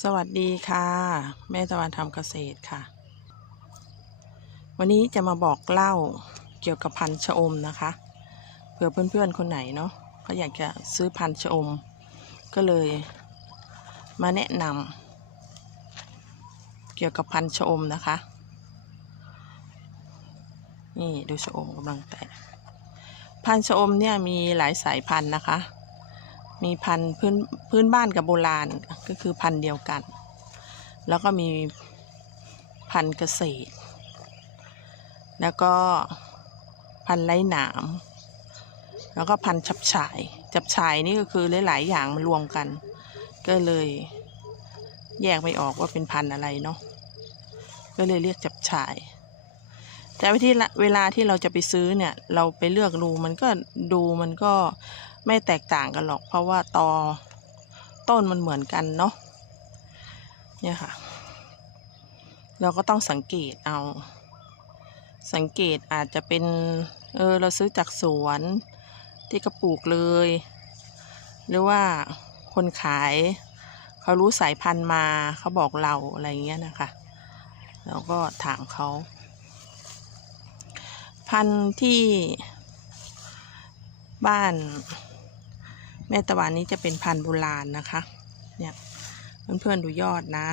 สวัสดีค่ะ แม่ตะวันทำเกษตรค่ะ วันนี้จะมาบอกเล่าเกี่ยวกับพันธุ์ชะอมนะคะเผื่อเพื่อนๆคนไหนเนาะเขาอยากจะซื้อพันธุ์ชะอม ก็เลยมาแนะนำเกี่ยวกับพันธุ์ชะอมนะคะ นี่ดูชะอมกำลังแตกพันธุ์ชะอมเนี่ยมีหลายสายพันธุ์นะคะ มีพันธุ์พื้นพื้นบ้านกับโบราณก็คือพันธุ์เดียวกัน แล้วก็มีพันธุ์เกษตร แล้วก็พันธุ์ไร้หนาม แล้วก็พันธุ์ฉับฉายจับฉายนี่ก็คือหลาย ๆ อย่างมารวมกัน ก็เลยแยกไม่ออกว่าเป็นพันธุ์อะไรเนาะ ก็เลยเรียกจับฉาย แต่วิธีเวลาที่เราจะไปซื้อเนี่ย เราไปเลือกดูมันก็ดูมันก็ ไม่แตกต่างกันหรอก เพราะว่าตอต้นมันเหมือนกันเนาะเนี่ยค่ะ เราก็ต้องสังเกตเอา สังเกตอาจจะเป็น เออ เราซื้อจากสวนที่กระปลูกเลย หรือว่าคนขายเขารู้สายพันธุ์มาเขาบอกเราอะไรเงี้ยนะคะ แล้วก็ถามเขา พันธุ์ที่บ้าน แม่ตะวันนี้จะเป็นพันธุ์โบราณนะคะ เนี่ยเพื่อนๆดูยอดนะ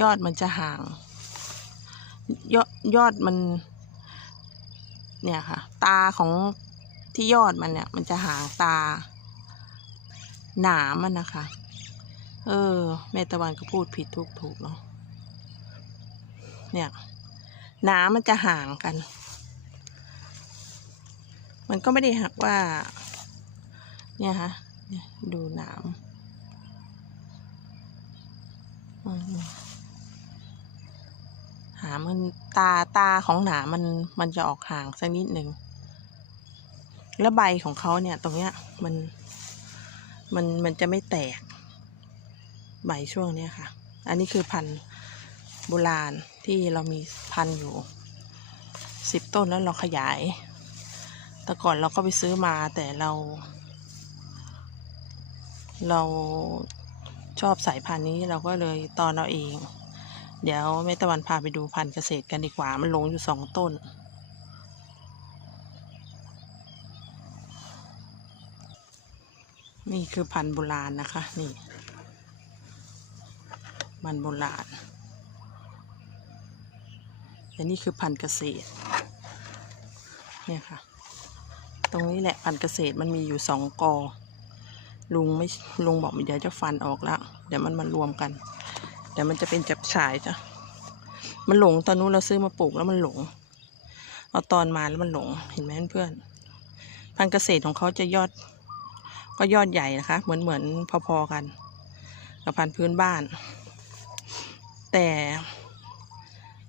ยอดมันจะห่าง ยอดยอดมัน เนี่ยค่ะ ตาของที่ยอดมันเนี่ย มันจะห่างตา หนามมันนะคะ เออ แม่ตะวันก็พูดผิดถูกถูกเนาะเนี่ยหนามมันจะห่างกัน มันก็ไม่ได้หักว่า เนี่ยค่ะเนี่ยดูหนามอืมหามันตาตาของหนามมันมันจะออกห่างสักนิดหนึ่งแล้วใบของเขาเนี่ย ตรงเนี้ยมันมันมันจะไม่แตก ใบช่วงเนี้ยค่ะ อันนี้คือพันธุ์โบราณที่เรามีพันธุ์อยู่สิบต้นแล้วเราขยาย แต่ก่อนเราก็ไปซื้อมาแต่เรา เราชอบสายพันธุ์นี้เราก็เลยตอนเราเอง เดี๋ยวแม่ตะวันพาไปดูพันธุ์เกษตรกันดีกว่า มันลงอยู่สองต้น นี่คือพันธุ์โบราณนะคะ นี่ มันโบราณแต่นี่คือพันธุ์เกษตรเนี่ยค่ะ ตรงนี้แหละพันเกษตรมันมีอยู่สองกอ ลุงไม่ลุงบอกเดี๋ยวจะฟันออกแล้ว เดี๋ยวมันมารวมกัน เดี๋ยวมันจะเป็นจับฉายจ้ะ มันหลงตอนนู้นเราซื้อมาปลูกแล้วมันหลง เอาตอนมาแล้วมันหลง เห็นไหมเพื่อน พันเกษตรของเขาจะยอด ก็ยอดใหญ่นะคะ เหมือนเหมือนพอๆกัน กับพันพื้นบ้าน แต่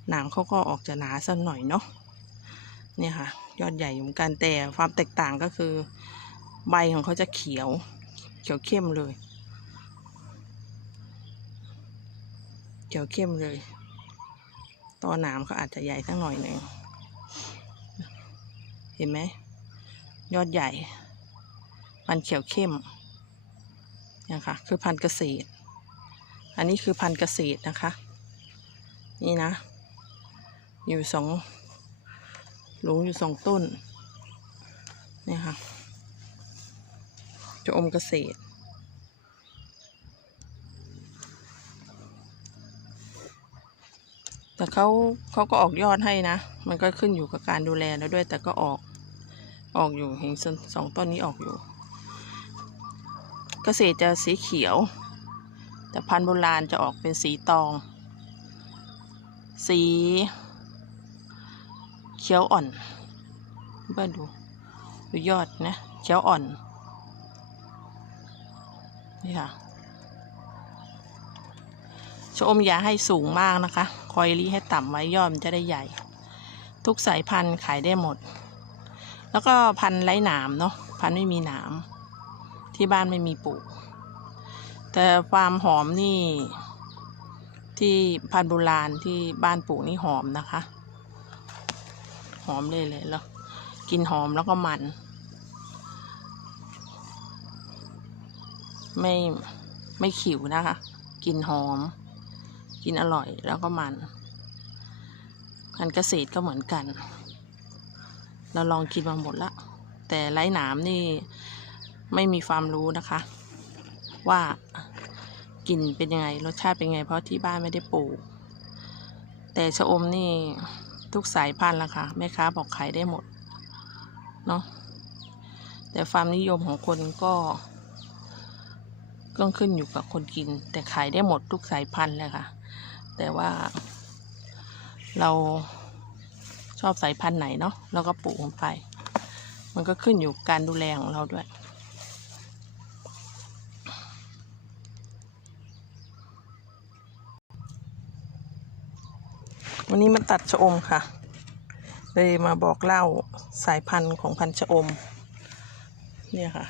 หนามเขาก็ออกจะหนาสักหน่อยเนาะเนี่ยค่ะ ยอดใหญ่เหมือนกันแต่ความแตกต่างก็คือ ใบของเขาจะเขียว เขียวเข้มเลย เขียวเข้มเลยตอหนามเขาอาจจะใหญ่สักหน่อยหนึ่งเห็นไหมยอดใหญ่ พันเขียวเข้มนี่ยค่ะคือพันธุ์เกษตร อันนี้คือพันธุ์เกษตรนะคะ นี่นะ อยู่สอง หลงอยู่สองต้น เนี่ยค่ะจะอมเกษตร แต่เขาเขาก็ออกยอดให้นะ มันก็ขึ้นอยู่กับการดูแลแล้วด้วย แต่ก็ออก ออกอยู่เห็นสสองต้นนี้ออกอยู่ เกษตรจะสีเขียว แต่พันธุ์โบราณจะออกเป็นสีตอง สี เขียวอ่อนเพื่อนดูดูยอดนะเขียวอ่อน นี่ค่ะชะอมอย่าให้สูงมากนะคะ คอยรีให้ต่ำไว้ยอดมันจะได้ใหญ่ ทุกสายพันธุ์ขายได้หมด แล้วก็พันธุ์ไร้หนามเนาะพันธุ์ไม่มีหนามที่บ้านไม่มีปลูก แต่ความหอมนี่ที่พันธุ์โบราณที่บ้านปลูกนี่หอมนะคะ หอมเลยเลยแล้วกินหอมแล้วก็มัน ไม่ไม่ขิวนะคะ กินหอม กินอร่อยแล้วก็มันพันเกษตรก็เหมือนกัน เราลองกินมาหมดละ แต่ไร้หนามนี่ไม่มีความรู้นะคะ ว่ากลิ่นเป็นยังไงรสชาติเป็นยังไง เพราะที่บ้านไม่ได้ปลูก แต่ชะอมนี่ ทุกสายพันธุ์ละค่ะแม่ค้าบอกขายได้หมดเนาะแต่ความนิยมของคนก็ก็ขึ้นอยู่กับคนกิน แต่ขายได้หมดทุกสายพันธุ์เลยค่ะ แต่ว่า เราชอบสายพันธุ์ไหนเนาะเราก็ปลูกมันไป มันก็ขึ้นอยู่การดูแลของเราด้วย วันนี้มาตัดชะอมค่ะ เลยมาบอกเล่าสายพันธุ์ของพันธุ์ชะอม เนี่ยค่ะ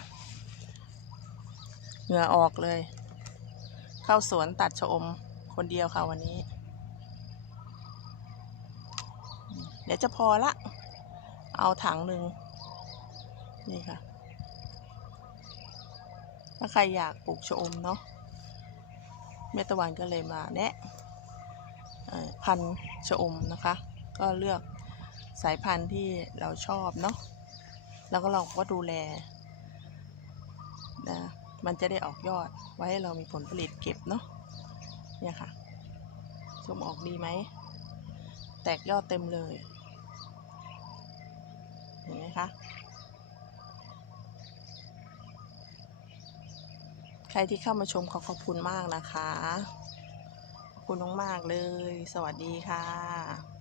เหงื่อออกเลย เข้าสวนตัดชะอมคนเดียวค่ะวันนี้ เดี๋ยวจะพอละ เอาถังหนึ่งนี่ค่ะ ถ้าใครอยากปลูกชะอมเนาะเมตะวันก็เลยมาแนะพันธุ์ ชะอมนะคะ ก็เลือกสายพันธุ์ที่เราชอบเนาะแล้วก็เราก็ดูแลนะมันจะได้ออกยอดไว้ให้เรามีผลผลิตเก็บเนาะเนี่ยค่ะชมออกดีไหม แตกยอดเต็มเลยเห็นไหมคะใครที่เข้ามาชมขอขอบคุณมากนะคะ คุณมากๆเลย สวัสดีค่ะ